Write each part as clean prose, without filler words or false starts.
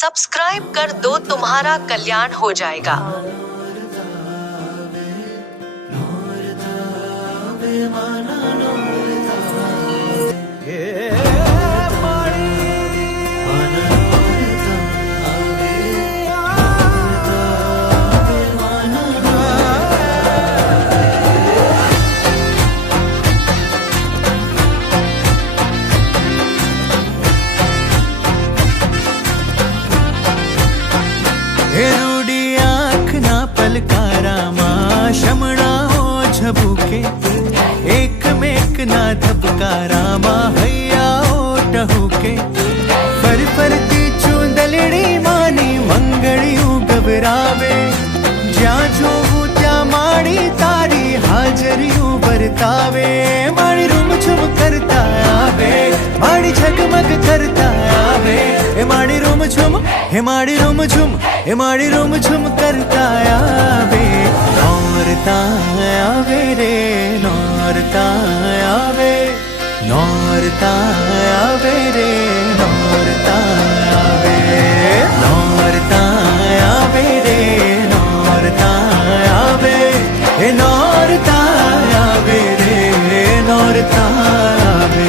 Subscribe कर दो, तुम्हारा कल्याण हो जाएगा। रूडी आँख ना पलकारा माँ शमणा हो झबूके एकमेक ना धबकारा माँ हैया हो टहूके फर फरती चूंदलड़ी मानी मंगड़ियों गबरावे ज्या जोगू त्या माड़ी तारी हाजरियों बरतावे माड़ी रूम छुम करता आवे माड़ी झगमग करता आवे हे माड़ी रूम छुम हे माड़ी रूम छुम हे माड़ी रूम छुम करता आवे नौरता आवे रे नौरता आवे नौरता आवे रे नौरता आवे नौरता आवे रे नौरता आवे हे नौरता आवे रे नौरता आवे।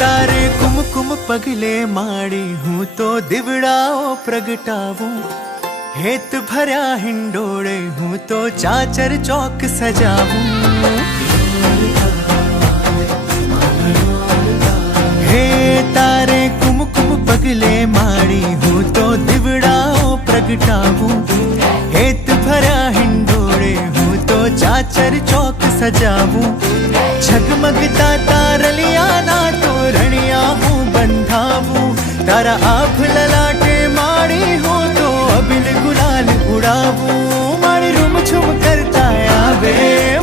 तारे कुमकुम पगले माड़ी हूँ तो दिवड़ाओ प्रगटावूं हेत भरा हिंडोड़े हूँ तो चाचर चौक सजावूं हे तारे कुमकुम पगले माड़ी हूँ तो दिवड़ाओ प्रगटावूं हेत भरा हिंडोड़े हूँ तो चाचर चौक सजावूं झगमगता तारलिया ना तो रणिया हूँ बंधावूं तारा आप ललाटे माड़ी हूँ तो अबिल गुलाल उड़ावूं माड़ी रूम छुम करता आवे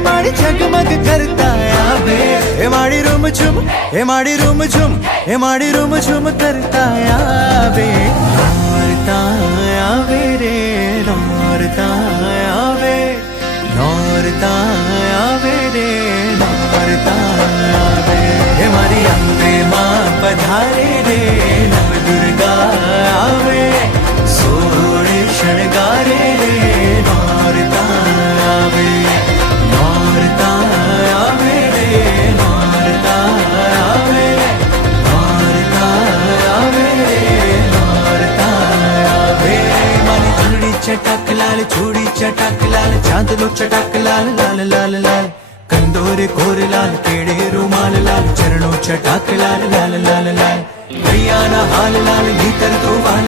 माड़ी झगमग करता आवे हे माड़ी रूम छुम हे माड़ी रूम छुम हे माड़ी रूम छुम करता आवे नौरता आवे रे नौरता आवे नौरता आवे रे नौरता आवे हे मारी अम्बे माँ पधारे रे नव दुर्गा आवे सोड़े शणगारे रे नौरता आवे नौरता आवे रे नौरता आवे नौरता आवे रे नौरता आवे मारी चूड़ी चटक लाल चूड़ी चटक लाल चांदलो चटक लाल लाल लाल लाल कंदोरे कोर लाल केड़े रुमाल लाल चरणों चटाक लाल लाल लाल लाल भैया ना हाल लाल भीतर तो